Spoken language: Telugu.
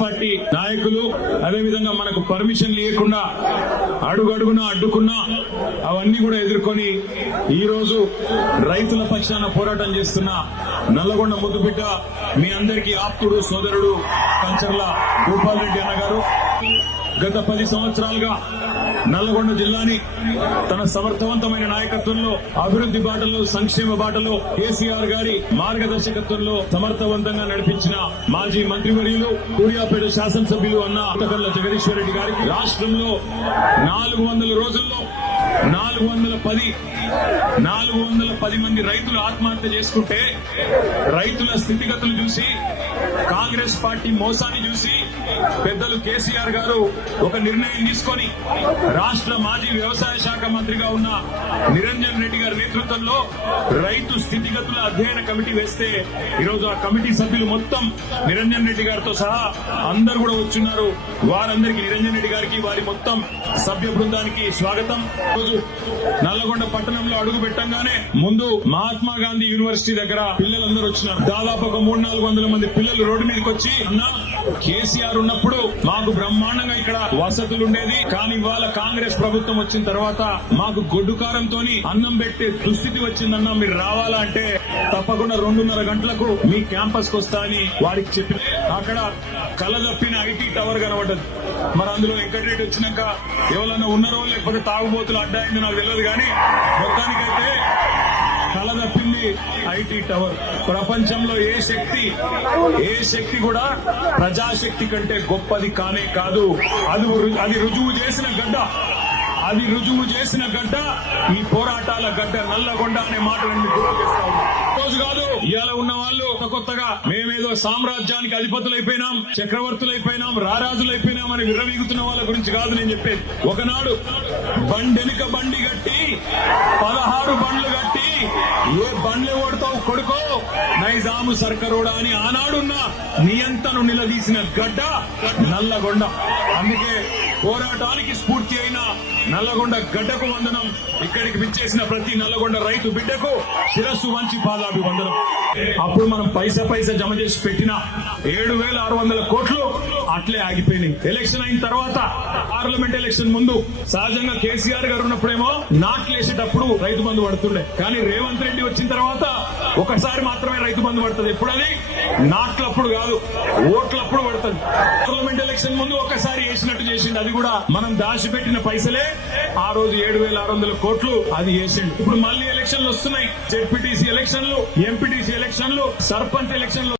పార్టీ నాయకులు అదే విధంగా మనకు పర్మిషన్ లేకుండా అడుగడుగునా అడ్డుకున్నా అవన్నీ కూడా ఎదుర్కొని ఈ రోజు రైతుల పక్షాన పోరాటం చేస్తున్న నల్లగొండ ముద్దుబిడ్డ మీ అందరికీ ఆప్తుడు సోదరుడు కంచర్ల భూపాల్ రెడ్డి అన్న గారు గత 10 సంవత్సరాలుగా నల్లగొండ జిల్లాని తన సమర్థవంతమైన నాయకత్వంలో అభివృద్ధి బాటలో సంక్షేమ బాటలో కేసీఆర్ గారి మార్గదర్శకత్వంలో సమర్థవంతంగా నడిపించిన మాజీ మంత్రివర్యులు సూర్యాపేట శాసనసభ్యులు అన్న అంతకల్ల జగదీశ్వర్ రెడ్డి గారికి రాష్ట్రంలో 400 రోజుల్లో 410 మంది రైతులు ఆత్మహత్య చేసుకుంటే రైతుల స్థితిగతులు చూసి కాంగ్రెస్ పార్టీ మోసాన్ని చూసి పెద్దలు కేసీఆర్ గారు ఒక నిర్ణయం తీసుకొని రాష్ట్ర మాజీ వ్యవసాయ శాఖ మంత్రిగా ఉన్న నిరంజన్ రెడ్డి గారి నేతృత్వంలో రైతు స్థితిగతుల అధ్యయన కమిటీ వేస్తే ఈరోజు ఆ కమిటీ సభ్యులు మొత్తం నిరంజన్ రెడ్డి గారితో సహా అందరు కూడా వచ్చున్నారు. వారందరికీ నిరంజన్ రెడ్డి గారికి వారి మొత్తం సభ్య బృందానికి స్వాగతం. రోజు నల్లగొండ పట్టణంలో అడుగు పెట్టంగానే ముందు మహాత్మా గాంధీ యూనివర్సిటీ దగ్గర పిల్లలందరూ వచ్చినారు. దాదాపు ఒక 300-400 మంది పిల్లలు రోడ్డు మీదకి వచ్చి అన్న కేసీఆర్ ఉన్నప్పుడు మాకు బ్రహ్మాండంగా ఇక్కడ వసతులు ఉండేది, కానీ ఇవాళ కాంగ్రెస్ ప్రభుత్వం వచ్చిన తర్వాత మాకు గొడ్డు కారంతో అన్నం పెట్టే దుస్థితి వచ్చిందన్నా, మీరు రావాలా అంటే తప్పకుండా 2:30 గంటలకు మీ క్యాంపస్ కు వస్తా అని వారికి చెప్పి అక్కడ కలదప్పిన ఐటీ టవర్ కనబడ్డది. మరి అందులో వెంకటరెడ్డి వచ్చినాక ఎవరన్నా ఉన్నారో లేకపోతే తాగుబోతులు అడ్డాయిందో నాకు తెలియదు, కానీ మొత్తానికైతే కలదప్పింది ఐటీ టవర్. ప్రపంచంలో ఏ శక్తి కూడా ప్రజాశక్తి కంటే గొప్పది కానే కాదు. అది రుజువు చేసిన గడ్డ ఈ పోరాటాల గడ్డ నల్లగొండ అనే మాటలను గుర్తు చేస్తాము. రోజు కాదు ఇవాళ ఉన్న వాళ్ళు కొత్తగా మేమేదో సామ్రాజ్యానికి అధిపతులైపోయినాం, చక్రవర్తులైపోయినాం, రారాజులైపోయినాం అని విర్రవీగుతున్న వాళ్ళ గురించి కాదు నేను చెప్పేది. ఒకనాడు బండెనుక బండి గట్టి 16 బండ్లు గట్టి ఏ బండ్లు ఓడతావు కొడుకో నైజాము సర్కరోడా అని ఆనాడున్న నియంతను నిలదీసిన గడ్డ నల్లగొండ. అందుకే పోరాటానికి స్ఫూర్తి అయిన నల్లగొండ గడ్డకు వందనం. ఇక్కడికి విచ్చేసిన ప్రతి నల్లగొండ రైతు బిడ్డకు శిరస్సు వంచి పాదాభివందనం. అప్పుడు మనం పైసా జమ చేసి పెట్టిన 7,600 కోట్లు అట్లే ఆగిపోయినాయి. ఎలక్షన్ అయిన తర్వాత పార్లమెంట్ ఎలక్షన్ ముందు సహజంగా కేసీఆర్ గారు ఉన్నప్పుడేమో నాట్లేసేటప్పుడు రైతు బంధు పడుతుండే, కానీ రేవంత్ రెడ్డి వచ్చిన తర్వాత ఒకసారి మాత్రమే రైతు బంధు పడుతుంది. ఎప్పుడది నాట్లప్పుడు కాదు, ఓట్లప్పుడు పడుతుంది. పార్లమెంట్ ఎలక్షన్ ముందు ఒకసారి వేసినట్టు చేసింది, అది కూడా మనం దాచిపెట్టిన పైసలే. ఆ రోజు 7,600 కోట్లు అది వేసిండు. ఇప్పుడు మళ్ళీ ఎలక్షన్లు వస్తున్నాయి, జెడ్పీటీసీ ఎలక్షన్లు, ఎంపీటీసీ ఎలక్షన్లు, సర్పంచ్ ఎలక్షన్లు.